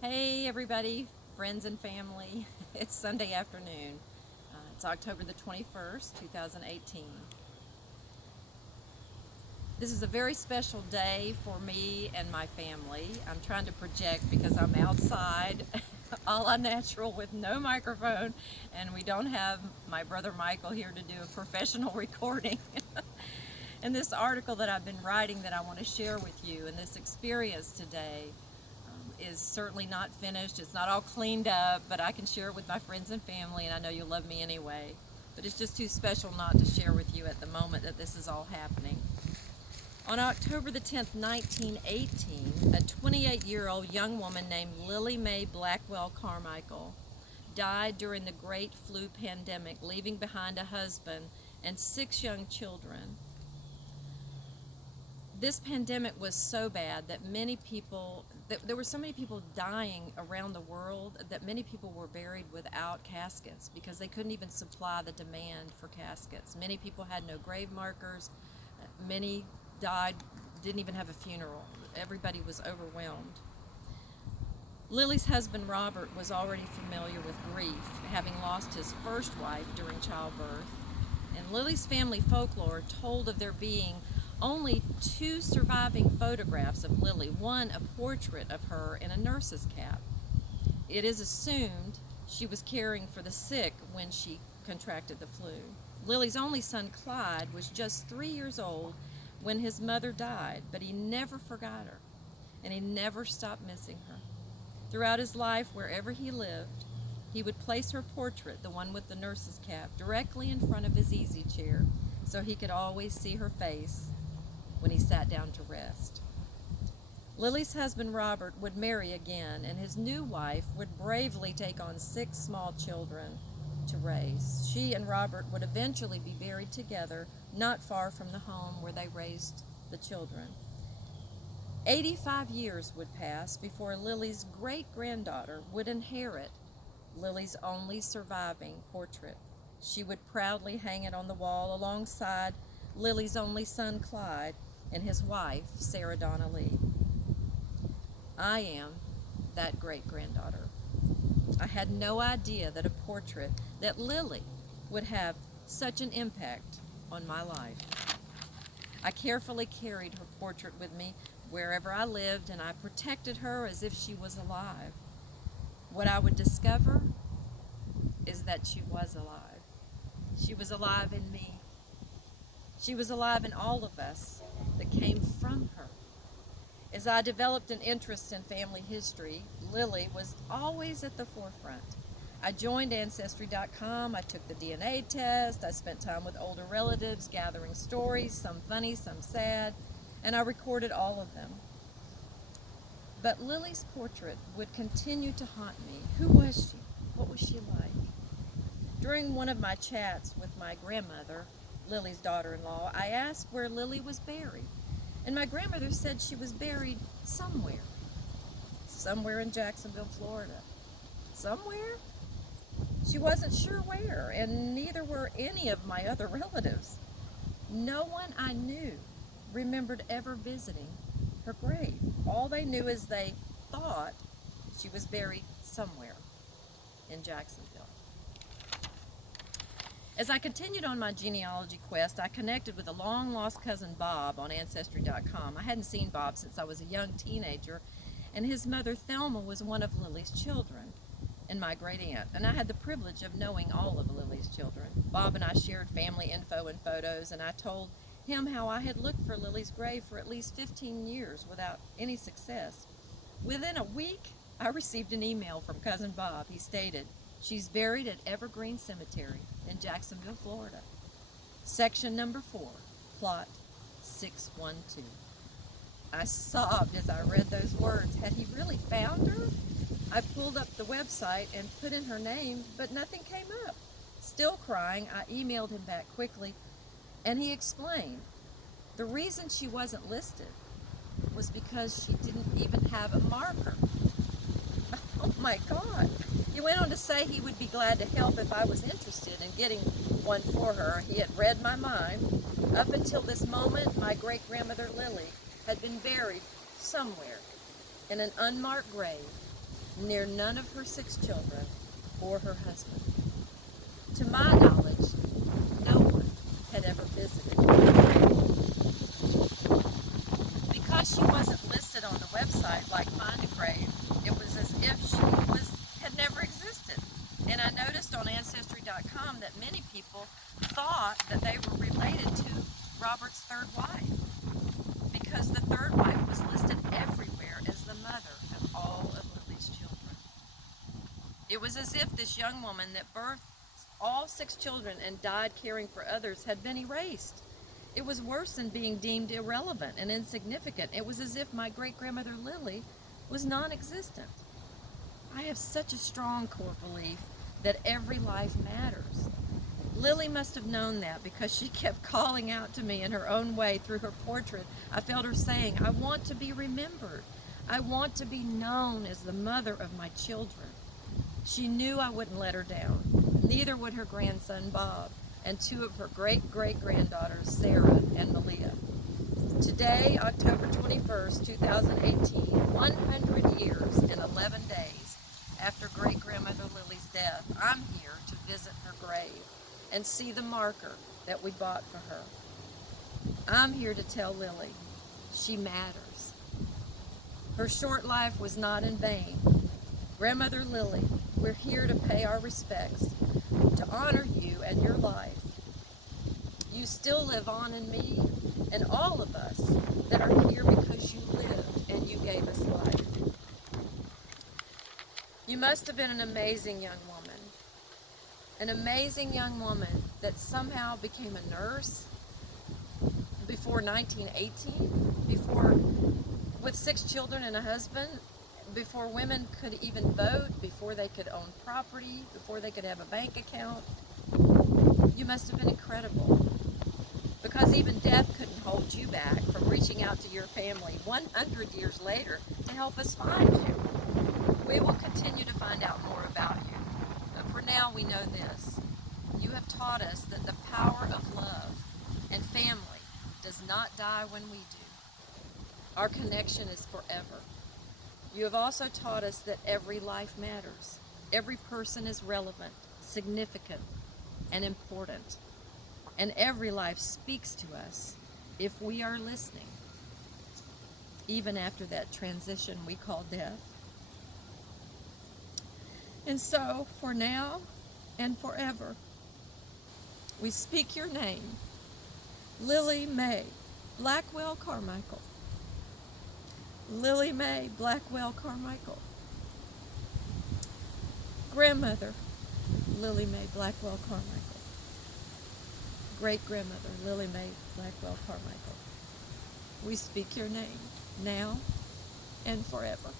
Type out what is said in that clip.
Hey everybody, friends and family. It's Sunday afternoon. It's October the 21st, 2018. This is a very special day for me and my family. I'm trying to project because I'm outside, all unnatural with no microphone, and we don't have my brother Michael here to do a professional recording. And this article that I've been writing that I want to share with you, and this experience today is certainly not finished. It's not all cleaned up, but I can share it with my friends and family, and I know you'll love me anyway. But it's just too special not to share with you at the moment that this is all happening. On October the 10th, 1918, a 28-year-old young woman named Lillie Mae Blackwell Carmichael died during the Great Flu pandemic, leaving behind a husband and 6 young children. This pandemic was so bad that there were so many people dying around the world that many people were buried without caskets because they couldn't even supply the demand for caskets. Many people had no grave markers. Many died, didn't even have a funeral. Everybody was overwhelmed. Lillie's husband Robert was already familiar with grief, having lost his first wife during childbirth. And Lillie's family folklore told of there being only 2 surviving photographs of Lillie, one a portrait of her in a nurse's cap. It is assumed she was caring for the sick when she contracted the flu. Lillie's only son, Clyde, was just 3 years old when his mother died, but he never forgot her, and he never stopped missing her. Throughout his life, wherever he lived, he would place her portrait, the one with the nurse's cap, directly in front of his easy chair so he could always see her face when he sat down to rest. Lillie's husband Robert would marry again, and his new wife would bravely take on 6 small children to raise. She and Robert would eventually be buried together, not far from the home where they raised the children. 85 years would pass before Lillie's great-granddaughter would inherit Lillie's only surviving portrait. She would proudly hang it on the wall alongside Lillie's only son, Clyde, and his wife, Sarah Donna Lee. I am that great-granddaughter. I had no idea that a portrait that Lillie would have such an impact on my life. I carefully carried her portrait with me wherever I lived, and I protected her as if she was alive. What I would discover is that she was alive. She was alive in me. She was alive in all of us that came from her. As I developed an interest in family history, Lillie was always at the forefront. I joined Ancestry.com, I took the DNA test, I spent time with older relatives gathering stories, some funny, some sad, and I recorded all of them. But Lillie's portrait would continue to haunt me. Who was she? What was she like? During one of my chats with my grandmother, Lillie's daughter-in-law, I asked where Lillie was buried. And my grandmother said she was buried somewhere. Somewhere in Jacksonville, Florida. Somewhere? She wasn't sure where, and neither were any of my other relatives. No one I knew remembered ever visiting her grave. All they knew is they thought she was buried somewhere in Jacksonville. As I continued on my genealogy quest, I connected with a long-lost cousin, Bob, on Ancestry.com. I hadn't seen Bob since I was a young teenager, and his mother, Thelma, was one of Lillie's children, and my great-aunt. And I had the privilege of knowing all of Lillie's children. Bob and I shared family info and photos, and I told him how I had looked for Lillie's grave for at least 15 years without any success. Within a week, I received an email from Cousin Bob. He stated, "She's buried at Evergreen Cemetery in Jacksonville, Florida. Section number 4, plot 612. I sobbed as I read those words. Had he really found her? I pulled up the website and put in her name, but nothing came up. Still crying, I emailed him back quickly, and he explained the reason she wasn't listed was because she didn't even have a marker. Oh my God. He went on to say he would be glad to help if I was interested in getting one for her. He had read my mind. Up until this moment, my great-grandmother Lillie had been buried somewhere in an unmarked grave near none of her 6 children or her husband. To my knowledge, no one had ever visited her grave. Because she wasn't listed on the website like Find a Grave, it was as if she had never existed. And I noticed on Ancestry.com that many people thought that they were related to Robert's third wife, because the third wife was listed everywhere as the mother of all of Lily's children. It was as if this young woman that birthed all 6 children and died caring for others had been erased. It was worse than being deemed irrelevant and insignificant. It was as if my great-grandmother Lillie was non-existent. I have such a strong core belief that every life matters. Lillie must have known that, because she kept calling out to me in her own way through her portrait. I felt her saying, "I want to be remembered. I want to be known as the mother of my children." She knew I wouldn't let her down. Neither would her grandson Bob, and 2 of her great-great-granddaughters, Sarah and Malia. Today, October 21st, 2018, 100 years and 11 days after great-grandmother Lily's death, I'm here to visit her grave and see the marker that we bought for her. I'm here to tell Lillie she matters. Her short life was not in vain. Grandmother Lillie, we're here to pay our respects, to honor you and your life. You still live on in me and all of us that are here because you lived and you gave us life. You must have been an amazing young woman. An amazing young woman that somehow became a nurse before 1918, with 6 children and a husband, before women could even vote, before they could own property, before they could have a bank account. You must have been incredible, because even death couldn't hold you back from reaching out to your family 100 years later to help us find you. We will continue to find out more about you, but for now we know this. You have taught us that the power of love and family does not die when we do. Our connection is forever. You have also taught us that every life matters. Every person is relevant, significant, and important. And every life speaks to us if we are listening, even after that transition we call death. And so, for now and forever, we speak your name, Lillie Mae Blackwell Carmichael. Lillie Mae Blackwell Carmichael. Grandmother, Lillie Mae Blackwell Carmichael. Great-grandmother, Lillie Mae Blackwell Carmichael. We speak your name now and forever.